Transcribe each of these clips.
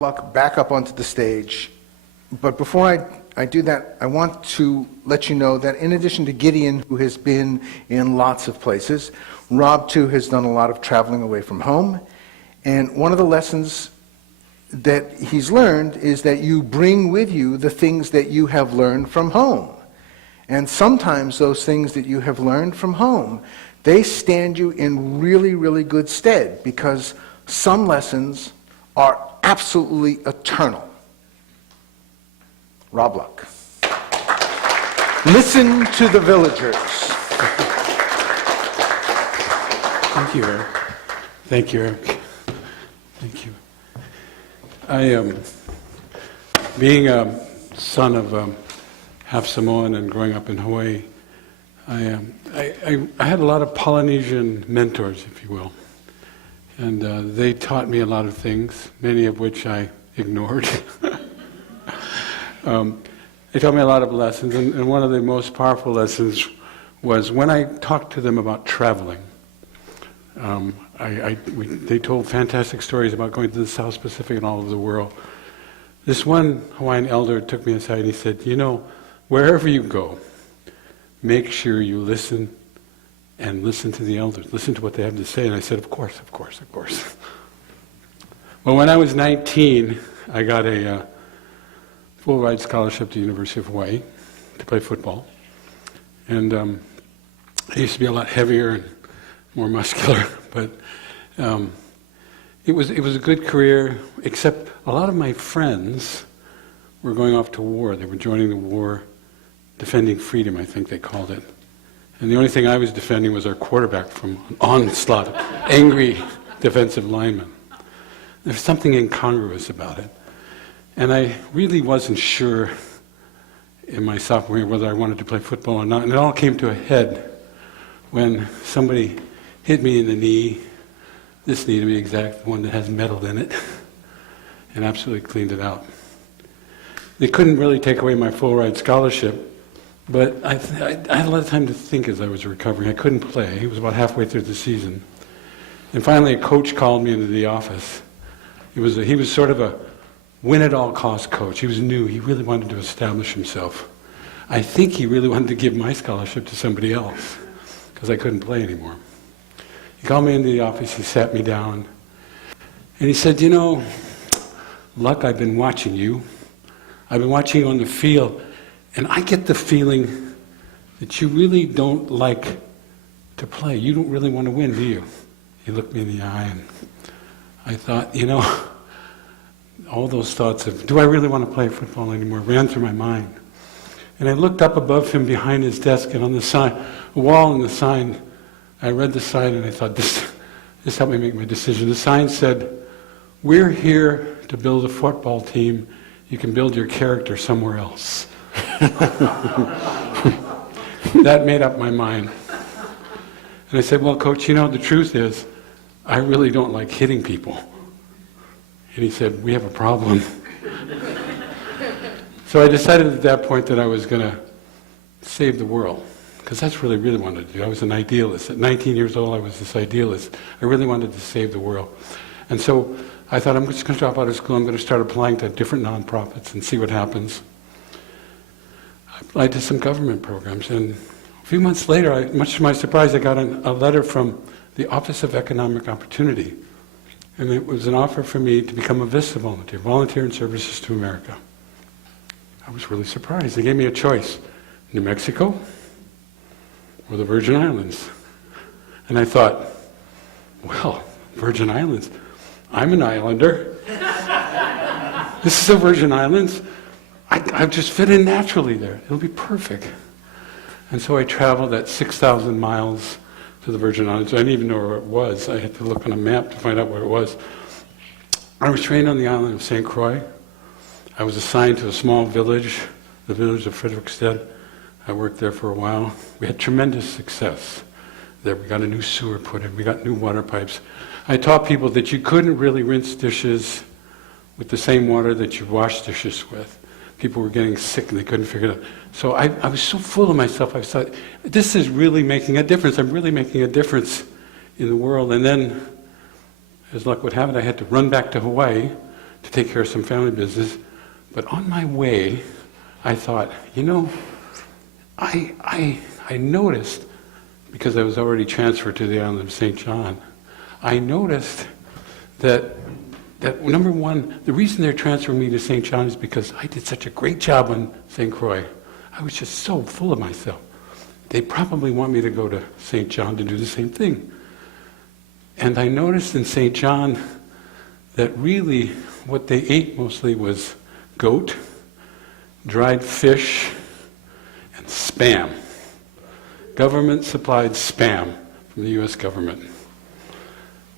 Luck back up onto the stage. But before I do that, I want to let you know that in addition to Gideon, who has been in lots of places, Rob too has done a lot of traveling away from home. And one of the lessons that he's learned is that you bring with you the things that you have learned from home. And sometimes those things that you have learned from home, they stand you in really, really good stead, because some lessons are absolutely eternal. Rob Luck. Listen to the villagers. Thank you, Eric. Thank you, Eric. Thank you. Being a son of half Samoan and growing up in Hawaii, I had a lot of Polynesian mentors, if you will. And they taught me a lot of things, many of which I ignored. They taught me a lot of lessons, and one of the most powerful lessons was when I talked to them about traveling. They told fantastic stories about going to the South Pacific and all over the world. This one Hawaiian elder took me aside and he said, you know, wherever you go, make sure you listen and listen to the elders, listen to what they have to say. And I said, of course, of course, of course. Well, when I was 19, I got a full ride scholarship to the University of Hawaii to play football. And I used to be a lot heavier and more muscular, but it was a good career, except a lot of my friends were going off to war. They were joining the war, defending freedom, I think they called it. And the only thing I was defending was our quarterback from an onslaught of angry defensive linemen. There's something incongruous about it. And I really wasn't sure in my sophomore year whether I wanted to play football or not. And it all came to a head when somebody hit me in the knee, this knee to be exact, the one that has metal in it, and absolutely cleaned it out. They couldn't really take away my full ride scholarship, but I had a lot of time to think as I was recovering. I couldn't play. It was about halfway through the season. And finally a coach called me into the office. He was sort of a win-at-all-cost coach. He was new. He really wanted to establish himself. I think he really wanted to give my scholarship to somebody else, because I couldn't play anymore. He called me into the office. He sat me down. And he said, you know, Luck, I've been watching you. I've been watching you on the field. And I get the feeling that you really don't like to play. You don't really want to win, do you? He looked me in the eye, and I thought, you know, all those thoughts of, do I really want to play football anymore, ran through my mind. And I looked up above him behind his desk, and on the sign, a wall and the sign, I read the sign, and I thought, this helped me make my decision. The sign said, we're here to build a football team. You can build your character somewhere else. That made up my mind. And I said, well, Coach, you know, the truth is, I really don't like hitting people. And he said, we have a problem. So I decided at that point that I was going to save the world, because that's what I really wanted to do. I was an idealist. At 19 years old, I was this idealist. I really wanted to save the world. And so I thought, I'm just going to drop out of school. I'm going to start applying to different nonprofits and see what happens. I applied to some government programs, and a few months later, much to my surprise, I got a letter from the Office of Economic Opportunity. And it was an offer for me to become a VISTA volunteer, Volunteer in Services to America. I was really surprised. They gave me a choice, New Mexico or the Virgin Islands. And I thought, well, Virgin Islands, I'm an islander. This is the Virgin Islands. I just fit in naturally there. It'll be perfect. And so I traveled that 6,000 miles to the Virgin Islands. I didn't even know where it was. I had to look on a map to find out where it was. I was trained on the island of St. Croix. I was assigned to a small village, the village of Frederiksted. I worked there for a while. We had tremendous success there. We got a new sewer put in. We got new water pipes. I taught people that you couldn't really rinse dishes with the same water that you wash dishes with. People were getting sick and they couldn't figure it out. So I was so full of myself, I thought, this is really making a difference. I'm really making a difference in the world. And then, as luck would have it, I had to run back to Hawaii to take care of some family business. But on my way, I thought, I noticed, because I was already transferred to the island of St. John, I noticed that number one, the reason they're transferring me to St. John is because I did such a great job on St. Croix. I was just so full of myself. They probably want me to go to St. John to do the same thing. And I noticed in St. John that really what they ate mostly was goat, dried fish, and Spam. Government-supplied Spam from the U.S. government.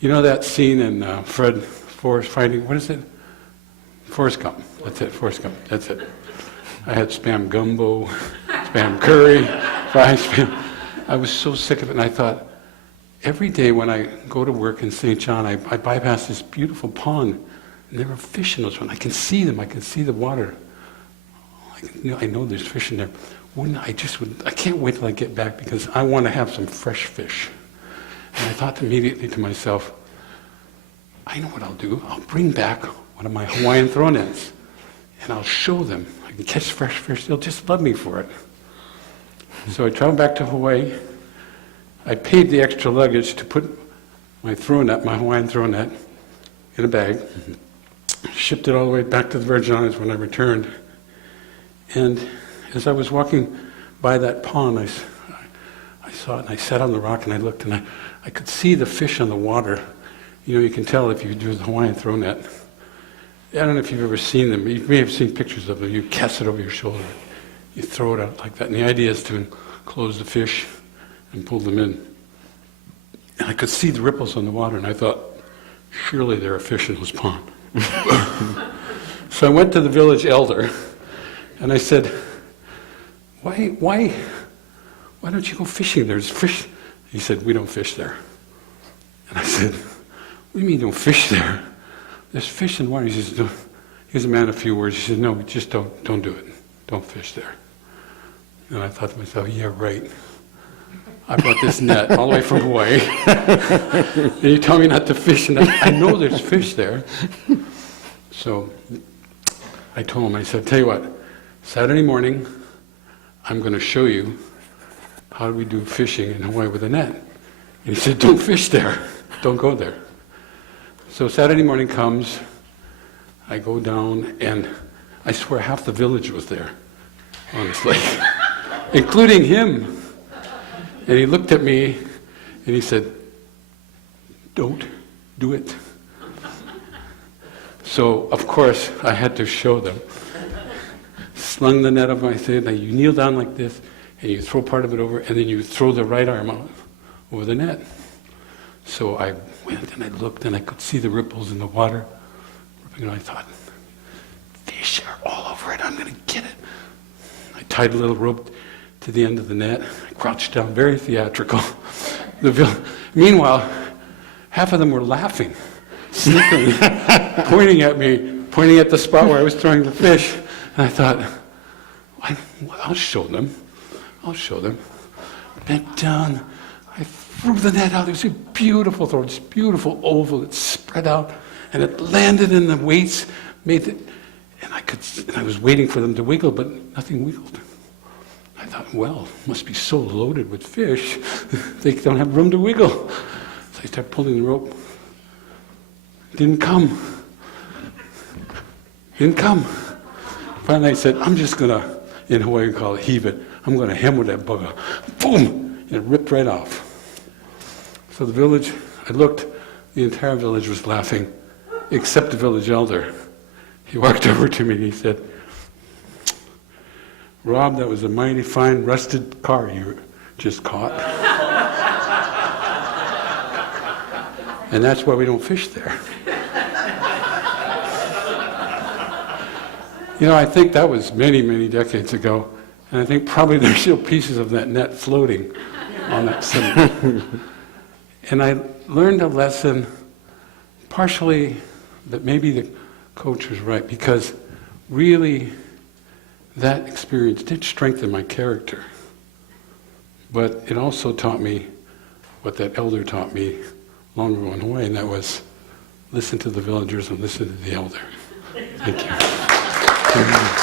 You know that scene in Fred Forrest Finding, what is it? Forrest Gump. That's it, Forrest Gump. That's it. I had Spam gumbo, Spam curry, fried Spam. I was so sick of it, and I thought, every day when I go to work in St. John, I bypass this beautiful pond, and there are fish in those ponds. I can see them. I can see the water. I know there's fish in there. I can't wait till I get back because I want to have some fresh fish. And I thought immediately to myself, I know what I'll do. I'll bring back one of my Hawaiian throw nets, and I'll show them. I can catch fresh fish. They'll just love me for it. So I traveled back to Hawaii. I paid the extra luggage to put my throw net, my Hawaiian throw net, in a bag. Shipped it all the way back to the Virgin Islands when I returned. And as I was walking by that pond, I saw it, and I sat on the rock and I looked, and I could see the fish on the water. You can tell if you do the Hawaiian throw net. I don't know if you've ever seen them. You may have seen pictures of them. You cast it over your shoulder. You throw it out like that. And the idea is to enclose the fish and pull them in. And I could see the ripples on the water, and I thought, surely there are fish in this pond. So I went to the village elder, and I said, why don't you go fishing? There's fish. He said, we don't fish there. And I said, what do you mean you don't fish there? There's fish in the water. He says, he's a man of few words. He said, no, just don't do it. Don't fish there. And I thought to myself, yeah, right. I brought this net all the way from Hawaii. And you tell me not to fish, and I know there's fish there. So I told him, I said, tell you what, Saturday morning, I'm going to show you how we do fishing in Hawaii with a net. And he said, don't fish there. Don't go there. So Saturday morning comes, I go down, and I swear half the village was there, honestly, including him. And he looked at me, and he said, don't do it. So, of course, I had to show them. Slung the net up my head, and you kneel down like this, and you throw part of it over, and then you throw the right arm out over the net. So I went, and I looked, and I could see the ripples in the water. And I thought, fish are all over it, I'm going to get it. I tied a little rope to the end of the net. I crouched down, very theatrical. Meanwhile, half of them were laughing, snickering, pointing at me, pointing at the spot where I was throwing the fish. And I thought, I'll show them. I'll show them. Bent down, I threw the net out. It was a beautiful throw, this beautiful oval. It spread out, and it landed in the weights, made it, and I was waiting for them to wiggle, but nothing wiggled. I thought, well, must be so loaded with fish, they don't have room to wiggle. So I started pulling the rope. Didn't come. Didn't come. Finally I said, I'm just gonna, in Hawaii we call it heave it, I'm gonna hammer that bugger. Boom! And it ripped right off. So the village, I looked, the entire village was laughing, except the village elder. He walked over to me and he said, Rob, that was a mighty fine rusted car you just caught. And that's why we don't fish there. I think that was many, many decades ago, and I think probably there's still pieces of that net floating on that cinema. And I learned a lesson, partially that maybe the coach was right, because really that experience did strengthen my character. But it also taught me what that elder taught me long ago in Hawaii, and that was listen to the villagers and listen to the elder. Thank you.